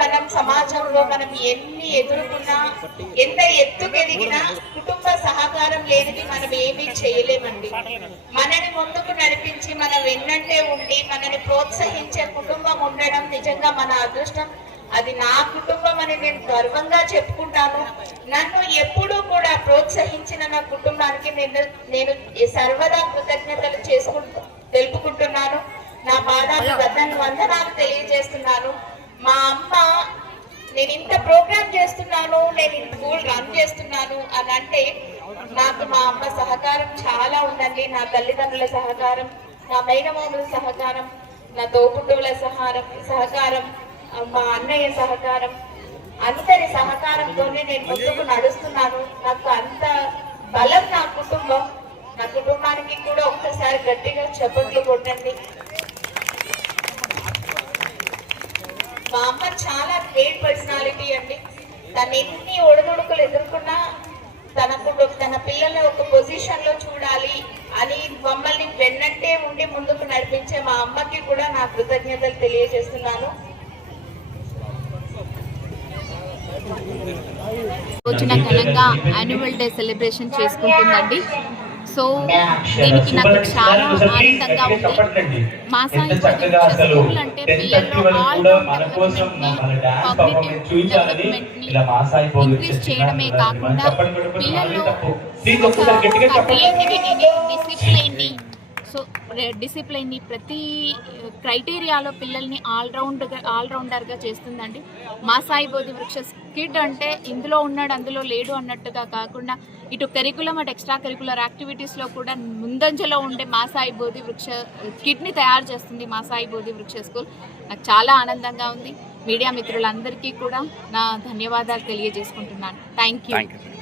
మనం సమాజంలో మనం ఎన్ని ఎదుర్కొన్నా ఎంత ఎత్తుకెదిగినా కుటుంబ సహకారం లేనిది మనం ఏమీ చేయలేమండి. మనని ముందుకు నడిపించి మనం వెన్నంటే ఉండి మనని ప్రోత్సహించే కుటుంబం ఉండడం నిజంగా మన అదృష్టం. అది నా కుటుంబం అని నేను గర్వంగా చెప్పుకుంటాను. నన్ను ఎప్పుడూ కూడా ప్రోత్సహించిన నా కుటుంబానికి నేను నేను సర్వదా కృతజ్ఞతలు చేసుకుంటూ తెలుపుకుంటున్నాను. నా బాధ వందనాలు తెలియజేస్తున్నాను. మా అమ్మ నేను ఇంత ప్రోగ్రామ్ చేస్తున్నాను నేను ఇంత స్కూల్ రన్ చేస్తున్నాను అని అంటే నాకు మా అమ్మ సహకారం చాలా ఉందండి. నా తల్లిదండ్రుల సహకారం నా మేనమామల సహకారం నా తోబుట్టువుల సహారం సహకారం మా అన్నయ్య సహకారం. అందరి సహకారంతోనే నేను ముందుకు నడుస్తున్నాను. నాకు అంత బలం నా కుటుంబం. నా కుటుంబానికి కూడా ఒక్కసారి గట్టిగా చప్పట్లు కొట్టండి. మా అమ్మ చాలా గ్రేట్ పర్సనాలిటీ అండి. తను ఎన్ని ఒడిదుడుకులు ఎదుర్కొన్నా తనకు తన పిల్లల్ని ఒక పొజిషన్లో చూడాలి అని మమ్మల్ని వెన్నంటే ఉండి ముందుకు నడిపించే మా అమ్మకి కూడా నా కృతజ్ఞతలు తెలియజేస్తున్నాను. రోజున ఘనంగా యాన్యువల్ డే సెలబ్రేషన్ చేసుకుంటుందండి. సో దీనికి నాకు చాలా ఆనందంగా ఉంది. మా స్కూల్ అంటే పిల్లల్లో ఆల్ ఇంక్రీజ్ చేయడమే కాకుండా పిల్లల్లో క్రియేటివిటీని డిసిప్లైన్ని ప్రతి క్రైటీరియాలో పిల్లల్ని ఆల్రౌండ్గా ఆల్రౌండర్గా చేస్తుందండి. మా సాయి బోధి వృక్ష కిడ్ అంటే ఇందులో ఉన్నాడు అందులో లేడు అన్నట్టుగా కాకుండా ఇటు కరికులం అటు ఎక్స్ట్రా కరికులర్ యాక్టివిటీస్లో కూడా ముందంజలో ఉండే మా సాయి బోధి వృక్ష కిడ్ని తయారు చేస్తుంది మా సాయి బోధి వృక్ష స్కూల్. నాకు చాలా ఆనందంగా ఉంది. మీడియా మిత్రులందరికీ కూడా నా ధన్యవాదాలు తెలియజేసుకుంటున్నాను. Thank you. Thank you.